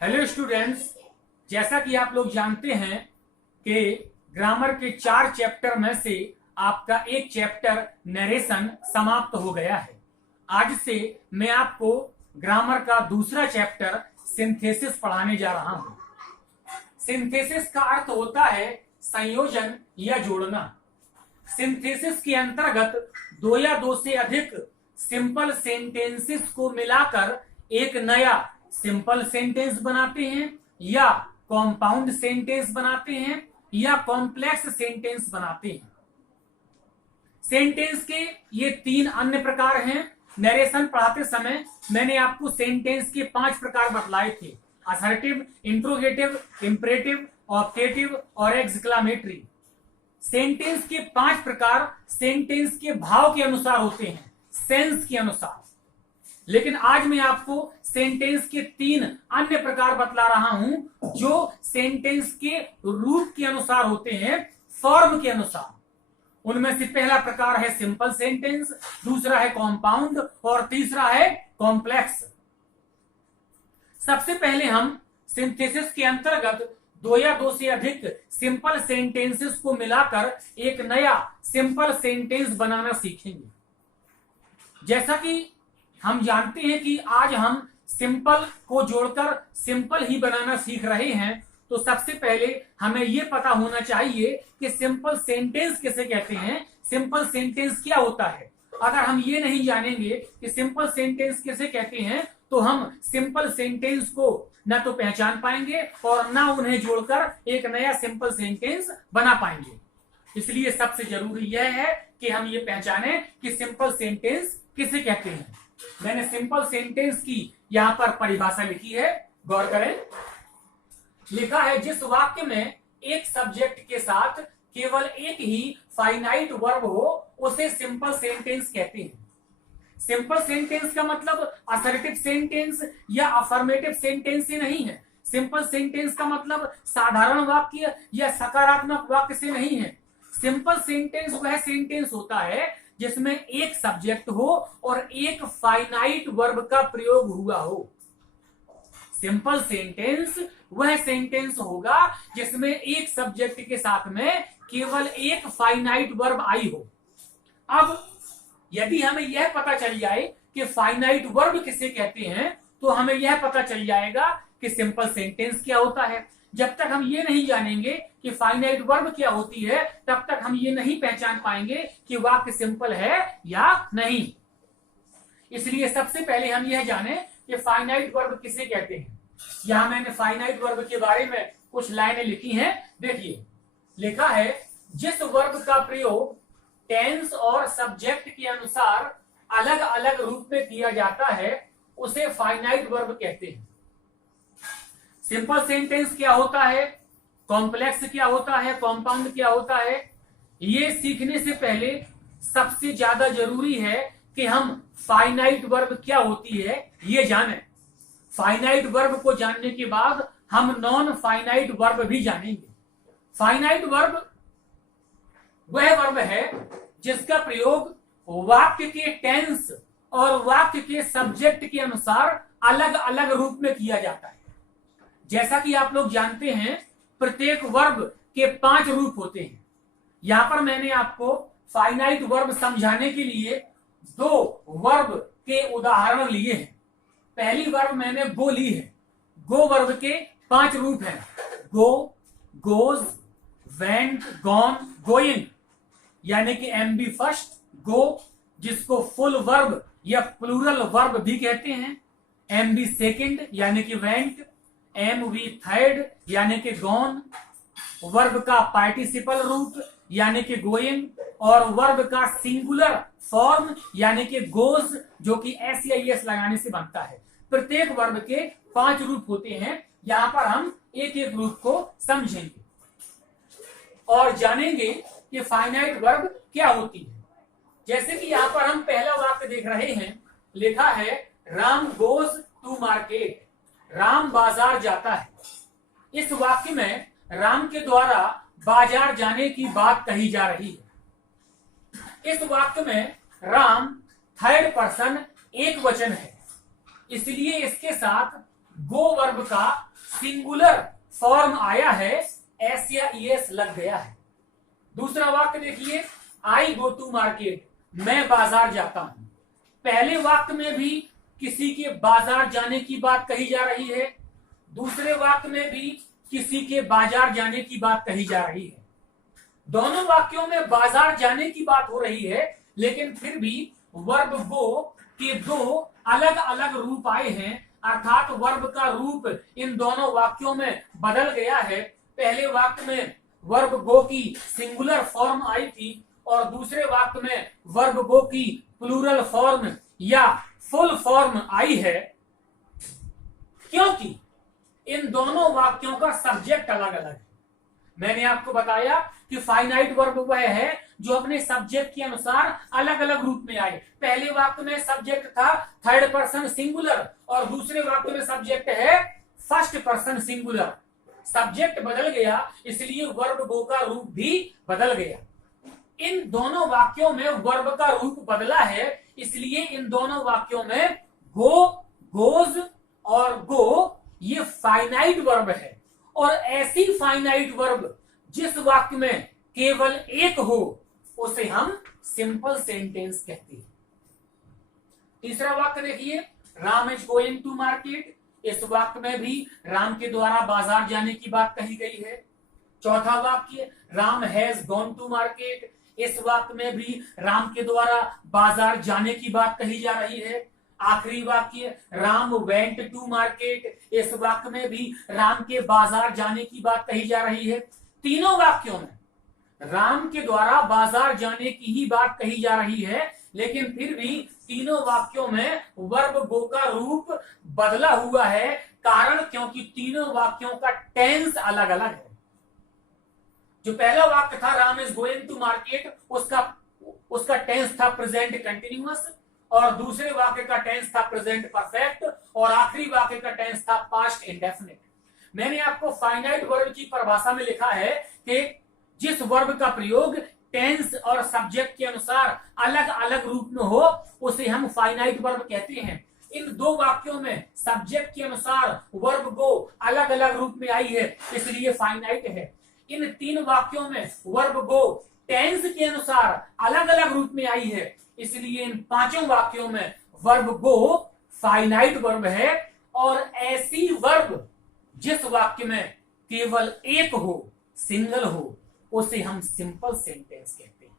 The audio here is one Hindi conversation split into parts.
हेलो स्टूडेंट्स, जैसा कि आप लोग जानते हैं कि ग्रामर के 4 चैप्टर में से आपका एक चैप्टर नरेशन समाप्त हो गया है। आज से मैं आपको ग्रामर का दूसरा चैप्टर सिंथेसिस पढ़ाने जा रहा हूं। सिंथेसिस का अर्थ होता है संयोजन या जोड़ना। सिंथेसिस के अंतर्गत दो या दो से अधिक सिंपल सेंटेंसेस को मिलाकर एक नया सिंपल सेंटेंस बनाते हैं या कॉम्पाउंड सेंटेंस बनाते हैं या कॉम्प्लेक्स सेंटेंस बनाते हैं। सेंटेंस के ये 3 अन्य प्रकार हैं। नरेशन पढ़ाते समय मैंने आपको सेंटेंस के 5 प्रकार बतलाए थे: असर्टिव, इंट्रोगेटिव, इंपरेटिव, ऑब्जेक्टिव और एक्सक्लामेटरी। सेंटेंस के 5 प्रकार सेंटेंस के भाव के अनुसार होते हैं, सेंस के अनुसार। लेकिन आज मैं आपको सेंटेंस के 3 अन्य प्रकार बतला रहा हूं जो सेंटेंस के रूप के अनुसार होते हैं, फॉर्म के अनुसार। उनमें से पहला प्रकार है सिंपल सेंटेंस, दूसरा है कॉम्पाउंड और तीसरा है कॉम्प्लेक्स। सबसे पहले हम सिंथेसिस के अंतर्गत दो या दो से अधिक सिंपल सेंटेंसेस को मिलाकर एक नया सिंपल सेंटेंस बनाना सीखेंगे। जैसा कि हम जानते हैं कि आज हम सिंपल को जोड़कर सिंपल ही बनाना सीख रहे हैं, तो सबसे पहले हमें यह पता होना चाहिए कि सिंपल सेंटेंस किसे कहते हैं, सिंपल सेंटेंस क्या होता है। अगर हम ये नहीं जानेंगे कि सिंपल सेंटेंस किसे कहते हैं तो हम सिंपल सेंटेंस को ना तो पहचान पाएंगे और ना उन्हें जोड़कर एक नया सिंपल सेंटेंस बना पाएंगे। इसलिए सबसे जरूरी यह है कि हम ये पहचानें कि सिंपल सेंटेंस किसे कहते हैं। मैंने सिंपल सेंटेंस की यहां पर परिभाषा लिखी है, गौर करें। लिखा है जिस वाक्य में एक सब्जेक्ट के साथ केवल एक ही फाइनाइट वर्ब हो उसे सिंपल सेंटेंस कहते हैं। सिंपल सेंटेंस का मतलब असर्टिव सेंटेंस या अफर्मेटिव सेंटेंस से नहीं है। सिंपल सेंटेंस का मतलब साधारण वाक्य या सकारात्मक वाक्य से नहीं है। सिंपल सेंटेंस वह सेंटेंस होता है जिसमें एक सब्जेक्ट हो और एक फाइनाइट वर्ब का प्रयोग हुआ हो। सिंपल सेंटेंस वह सेंटेंस होगा जिसमें एक सब्जेक्ट के साथ में केवल एक फाइनाइट वर्ब आई हो। अब यदि हमें यह पता चल जाए कि फाइनाइट वर्ब किसे कहते हैं तो हमें यह पता चल जाएगा कि सिंपल सेंटेंस क्या होता है। जब तक हम ये नहीं जानेंगे कि फाइनाइट वर्ब क्या होती है तब तक हम ये नहीं पहचान पाएंगे कि वाक्य सिंपल है या नहीं। इसलिए सबसे पहले हम यह जाने कि फाइनाइट वर्ब किसे कहते हैं। यहां मैंने फाइनाइट वर्ब के बारे में कुछ लाइनें लिखी हैं, देखिए। लिखा है जिस वर्ब का प्रयोग टेंस और सब्जेक्ट के अनुसार अलग अलग रूप में किया जाता है उसे फाइनाइट वर्ब कहते हैं। सिंपल सेंटेंस क्या होता है, कॉम्प्लेक्स क्या होता है, कॉम्पाउंड क्या होता है, ये सीखने से पहले सबसे ज्यादा जरूरी है कि हम फाइनाइट वर्ब क्या होती है ये जानें। फाइनाइट वर्ब को जानने के बाद हम नॉन फाइनाइट वर्ब भी जानेंगे। फाइनाइट वर्ब वह वर्ब है जिसका प्रयोग वाक्य के टेंस और वाक्य के सब्जेक्ट के अनुसार अलग अलग रूप में किया जाता है। जैसा कि आप लोग जानते हैं प्रत्येक वर्ब के 5 रूप होते हैं। यहां पर मैंने आपको फाइनाइट वर्ब समझाने के लिए 2 वर्ब के उदाहरण लिए हैं। पहली वर्ब मैंने गो ली है। गो वर्ब के 5 रूप हैं: गो, गोज, वेंट, गॉन, गोइंग, यानी कि एमबी फर्स्ट गो, जिसको फुल वर्ब या प्लूरल वर्ब भी कहते हैं, एमबी सेकंड यानी कि वेंट, एमवी थर्ड यानी कि गॉन, वर्ब का पार्टिसिपल रूप यानी कि गोइंग और वर्ब का सिंगुलर फॉर्म यानी कि गोज, जो कि एस या एस लगाने से बनता है। प्रत्येक वर्ब के 5 रूप होते हैं। यहां पर हम एक एक रूप को समझेंगे और जानेंगे कि फाइनाइट वर्ब क्या होती है। जैसे कि यहां पर हम पहला वाक्य देख रहे हैं, लिखा है Ram goes to market, Ram बाजार जाता है। इस वाक्य में राम के द्वारा बाजार जाने की बात कही जा रही है। इस वाक्य में राम थर्ड पर्सन एक वचन है, इसलिए इसके साथ गो वर्ब का सिंगुलर फॉर्म आया है, एस या ईएस लग गया है। दूसरा वाक्य देखिए, आई गो टू मार्केट, मैं बाजार जाता हूं। पहले वाक्य में भी किसी के बाजार जाने की बात कही जा रही है, दूसरे वाक्य में भी किसी के बाजार जाने की बात कही जा रही है। दोनों वाक्यों में बाजार जाने की बात हो रही है, लेकिन फिर भी वर्ब गो के दो अलग अलग रूप आए हैं, अर्थात वर्ब का रूप इन दोनों वाक्यों में बदल गया है। पहले वाक्य में वर्ब गो की सिंगुलर फॉर्म आई थी और दूसरे वाक्य में वर्ब गो की प्लूरल फॉर्म या फुल फॉर्म आई है, क्योंकि इन दोनों वाक्यों का सब्जेक्ट अलग अलग है। मैंने आपको बताया कि फाइनाइट वर्ब वह है जो अपने सब्जेक्ट के अनुसार अलग अलग रूप में आए। पहले वाक्य में सब्जेक्ट था थर्ड पर्सन सिंगुलर और दूसरे वाक्य में सब्जेक्ट है फर्स्ट पर्सन सिंगुलर। सब्जेक्ट बदल गया, इसलिए वर्ब गो का रूप भी बदल गया। इन दोनों वाक्यों में वर्ब का रूप बदला है, इसलिए इन दोनों वाक्यों में गो, गोज और गो ये फाइनाइट वर्ब है। और ऐसी फाइनाइट वर्ब जिस वाक्य में केवल एक हो उसे हम सिंपल सेंटेंस कहते हैं। तीसरा वाक्य देखिए, Ram is going to market. इस वाक्य में भी राम के द्वारा बाजार जाने की बात कही गई है। चौथा वाक्य, Ram has gone to market. इस वाक्य में भी राम के द्वारा बाजार जाने की बात कही जा रही है। आखिरी वाक्य, राम वेंट टू मार्केट। इस वाक्य में भी राम के बाजार जाने की बात कही जा रही है। तीनों वाक्यों में राम के द्वारा बाजार जाने की ही बात कही जा रही है, लेकिन फिर भी तीनों वाक्यों में वर्ब गो का रूप बदला हुआ है। कारण क्योंकि तीनों वाक्यों का टेंस अलग अलग है। जो पहला वाक्य था Ram is going to market, उसका टेंस था प्रेजेंट कंटिन्यूअस और दूसरे वाक्य का टेंस था प्रेजेंट परफेक्ट और आखिरी वाक्य का टेंस था पास्ट इंडेफिनिट। मैंने आपको फाइनाइट वर्ब की परिभाषा में लिखा है कि जिस वर्ब का प्रयोग टेंस और सब्जेक्ट के अनुसार अलग अलग रूप में हो उसे हम फाइनाइट वर्ब कहते हैं। इन दो वाक्यों में सब्जेक्ट के अनुसार वर्ब गो अलग अलग रूप में आई है, इसलिए फाइनाइट है। इन तीन वाक्यों में वर्ब गो टेंस के अनुसार अलग अलग रूप में आई है, इसलिए इन पांचों वाक्यों में वर्ब गो फाइनाइट वर्ब है। और ऐसी वर्ब जिस वाक्य में केवल एक हो, सिंगल हो, उसे हम सिंपल सेंटेंस कहते हैं।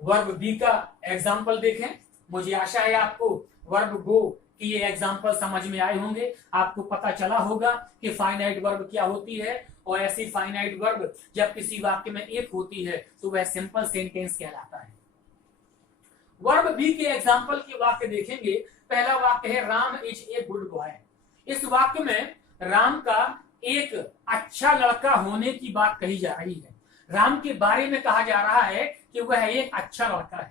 वर्ब बी का एग्जाम्पल देखें। मुझे आशा है आपको वर्ब गो की ये एग्जाम्पल समझ में आए होंगे। आपको पता चला होगा कि फाइनाइट वर्ब क्या होती है और ऐसी फाइनाइट वर्ब जब किसी वाक्य में एक होती है तो वह सिंपल सेंटेंस कहलाता है। वर्ब बी के एग्जाम्पल के वाक्य देखेंगे। पहला वाक्य है Ram is a good boy. इस वाक्य में राम का एक अच्छा लड़का होने की बात कही जा रही है। राम के बारे में कहा जा रहा है कि वह एक अच्छा लड़का है।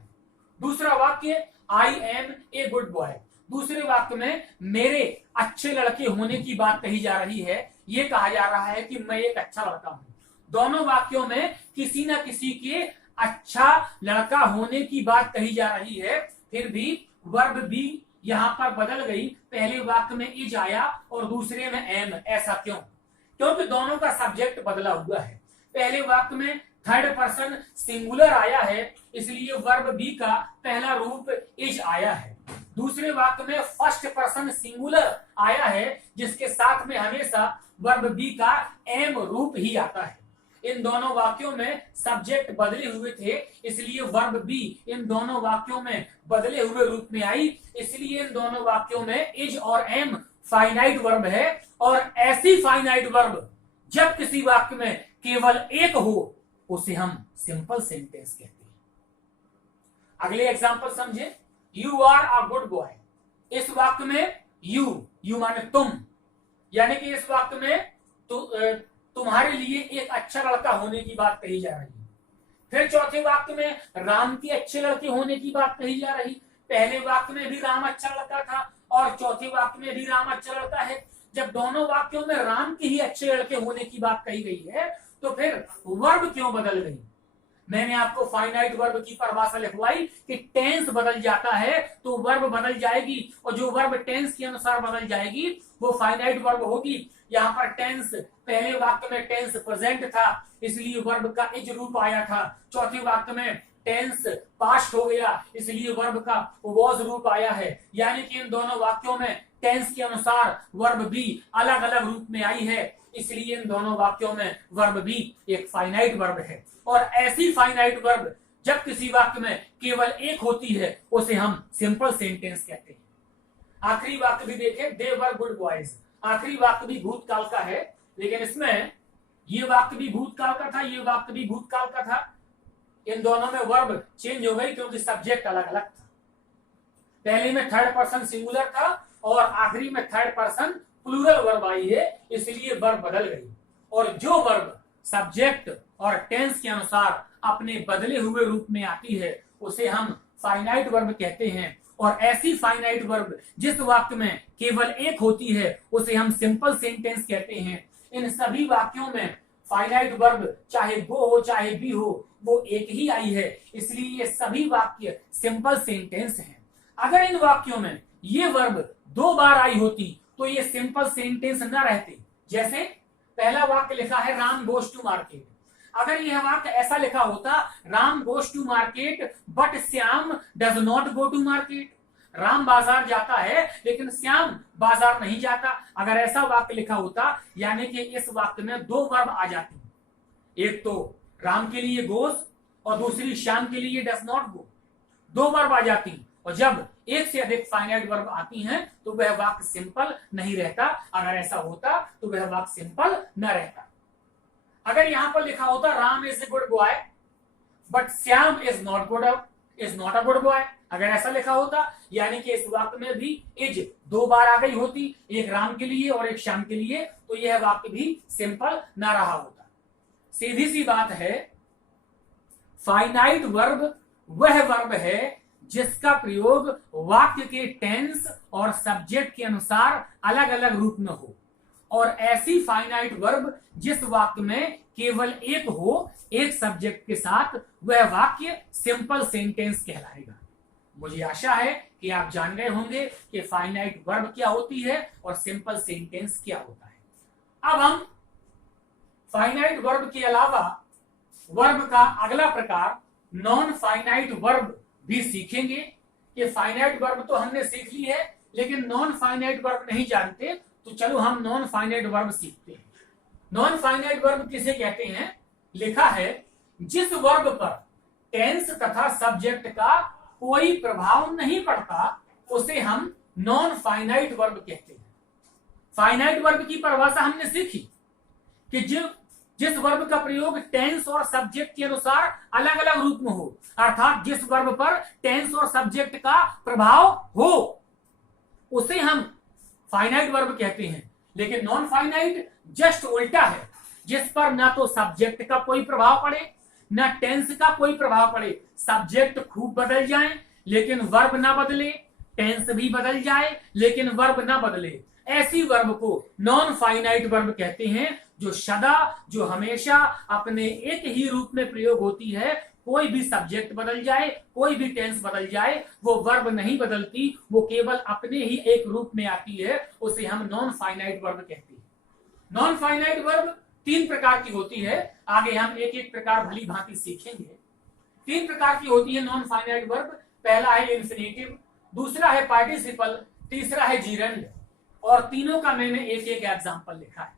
दूसरा वाक्य I am a good boy. दूसरे वाक्य में मेरे अच्छे लड़के होने की बात कही जा रही है। यह कहा जा रहा है कि मैं एक अच्छा लड़का हूं। दोनों वाक्यों में किसी न किसी के अच्छा लड़का होने की बात कही जा रही है। फिर भी वर्ब बी यहां पर बदल गई। पहले वाक्य में इज आया और दूसरे में एम। ऐसा क्यों? क्योंकि दोनों का सब्जेक्ट बदला हुआ है। पहले वाक्य में थर्ड पर्सन सिंगुलर आया है, इसलिए वर्ब बी का पहला रूप इज आया है। दूसरे वाक्य में फर्स्ट पर्सन सिंगुलर आया है, जिसके साथ में हमेशा वर्ब बी का एम रूप ही आता है। इन दोनों वाक्यों में सब्जेक्ट बदले हुए थे, इसलिए वर्ब बी इन दोनों वाक्यों में बदले हुए रूप में आई। इसलिए इन दोनों वाक्यों में इज और एम फाइनाइट वर्ब है। और ऐसी फाइनाइट वर्ब जब किसी वाक्य में केवल एक हो उसे हम सिंपल सेंटेंस कहते हैं। अगले एग्जांपल समझे। You are a good boy. इस वाक्य में यू माने तुम, यानी कि इस वाक्य में तुम्हारे लिए एक अच्छा लड़का होने की बात कही जा रही है। फिर चौथे वाक्य में राम के अच्छे लड़के होने की बात कही जा रही। पहले वाक्य में भी राम अच्छा लड़का था और चौथे वाक्य में भी राम अच्छा लड़का है। जब दोनों वाक्यों में राम के ही अच्छे लड़के होने की बात कही गई है तो फिर वर्ब क्यों बदल गई? मैंने आपको फाइनाइट वर्ब की परिभाषा लिखवाई कि टेंस बदल जाता है तो वर्ब बदल जाएगी, और जो वर्ब टेंस के अनुसार बदल जाएगी वो फाइनाइट वर्ब होगी। यहाँ पर टेंस, पहले वाक्य में टेंस प्रेजेंट था इसलिए वर्ब का इज रूप आया था, चौथे वाक्य में टेंस पास्ट हो गया इसलिए वर्ब का वॉज रूप आया है। यानी कि इन दोनों वाक्यों में टेंस के अनुसार वर्ब भी अलग अलग रूप में आई है, इसलिए इन दोनों वाक्यों में वर्ब भी एक फाइनाइट वर्ब है। और ऐसी फाइनाइट वर्ब जब किसी वाक्य में केवल एक होती है उसे हम सिंपल सेंटेंस कहते हैं। आखिरी वाक्य भी देखें, दे वर गुड बॉयज। आखिरी वाक्य भी भूतकाल का है, लेकिन इसमें ये वाक्य भी भूतकाल का था, ये वाक्य भी भूतकाल का था। इन दोनों में वर्ब चेंज हो गई क्योंकि सब्जेक्ट अलग अलग था। पहले में थर्ड पर्सन सिंगुलर था और आखिरी में थर्ड पर्सन प्लूरल वर्ब आई है, इसलिए वर्ब बदल गई। और जो वर्ब सब्जेक्ट और टेंस के अनुसार अपने बदले हुए रूप में आती है उसे हम फाइनाइट वर्ब कहते हैं। और ऐसी फाइनाइट वर्ब जिस वाक्य में केवल एक होती है उसे हम सिंपल सेंटेंस कहते हैं। इन सभी वाक्यों में फाइनाइट वर्ब चाहे वो हो चाहे बी हो वो एक ही आई है, इसलिए ये सभी वाक्य सिंपल सेंटेंस हैं। अगर इन वाक्यों में ये वर्ब 2 बार आई होती तो ये सिंपल सेंटेंस न रहते। जैसे पहला वाक्य लिखा है राम गोज टू मार्केट, अगर यह वाक्य ऐसा लिखा होता Ram goes to market but Shyam does not go to market, Ram बाजार जाता है लेकिन श्याम बाजार नहीं जाता, अगर ऐसा वाक्य लिखा होता यानी कि इस वाक्य में 2 वर्ब आ जाती, एक तो राम के लिए गोज और दूसरी श्याम के लिए डज नॉट गो, 2 वर्ब आ जाती। और जब एक से अधिक फाइनाइट वर्ब आती हैं तो वह वाक्य सिंपल नहीं रहता, अगर ऐसा होता तो वह वाक्य सिंपल न रहता। अगर यहां पर लिखा होता Ram is a good boy but Shyam is not a good boy, अगर ऐसा लिखा होता यानी कि इस वाक्य में भी इज 2 बार आ गई होती, एक राम के लिए और एक श्याम के लिए, तो यह वाक्य भी सिंपल ना रहा होता। सीधी सी बात है, फाइनाइट वर्ब वह वर्ब है जिसका प्रयोग वाक्य के टेंस और सब्जेक्ट के अनुसार अलग अलग रूप में हो, और ऐसी फाइनाइट वर्ब जिस वाक्य में केवल एक हो एक सब्जेक्ट के साथ, वह वाक्य सिंपल सेंटेंस कहलाएगा। मुझे आशा है कि आप जान गए होंगे कि फाइनाइट वर्ब क्या होती है और सिंपल सेंटेंस क्या होता है। अब हम फाइनाइट वर्ब के अलावा वर्ब का अगला प्रकार नॉन फाइनाइट वर्ब भी सीखेंगे। कि फाइनाइट वर्ब तो हमने सीख ली है लेकिन नॉन फाइनाइट वर्ब नहीं जानते, तो चलो हम नॉन फाइनाइट वर्ब सीखते हैं। नॉन फाइनाइट वर्ब किसे कहते हैं? लिखा है जिस वर्ब पर टेंस तथा सब्जेक्ट का कोई प्रभाव नहीं पड़ता उसे हम नॉन फाइनाइट वर्ब कहते हैं। फाइनाइट वर्ब की परिभाषा हमने सीखी कि जिस वर्ब का प्रयोग टेंस और सब्जेक्ट के अनुसार अलग अलग रूप में हो, अर्थात जिस वर्ब पर टेंस और सब्जेक्ट का प्रभाव हो उसे हम फाइनाइट वर्ब कहते हैं। लेकिन नॉन फाइनाइट जस्ट उल्टा है, जिस पर ना तो सब्जेक्ट का कोई प्रभाव पड़े ना टेंस का कोई प्रभाव पड़े, सब्जेक्ट खूब बदल जाए लेकिन वर्ब ना बदले, टेंस भी बदल जाए लेकिन वर्ब ना बदले, ऐसी वर्ब को नॉन फाइनाइट वर्ब कहते हैं, जो सदा जो हमेशा अपने एक ही रूप में प्रयोग होती है। कोई भी सब्जेक्ट बदल जाए कोई भी टेंस बदल जाए वो वर्ब नहीं बदलती, वो केवल अपने ही एक रूप में आती है, उसे हम नॉन फाइनाइट वर्ब कहते हैं। नॉन फाइनाइट वर्ब 3 प्रकार की होती है, आगे हम एक एक प्रकार भली भांति सीखेंगे। 3 प्रकार की होती है नॉन फाइनाइट वर्ब। पहला है इन्फिनेटिव, दूसरा है पार्टिसिपल, तीसरा है जीरंड, और तीनों का मैंने एक एक एग्जांपल लिखा है।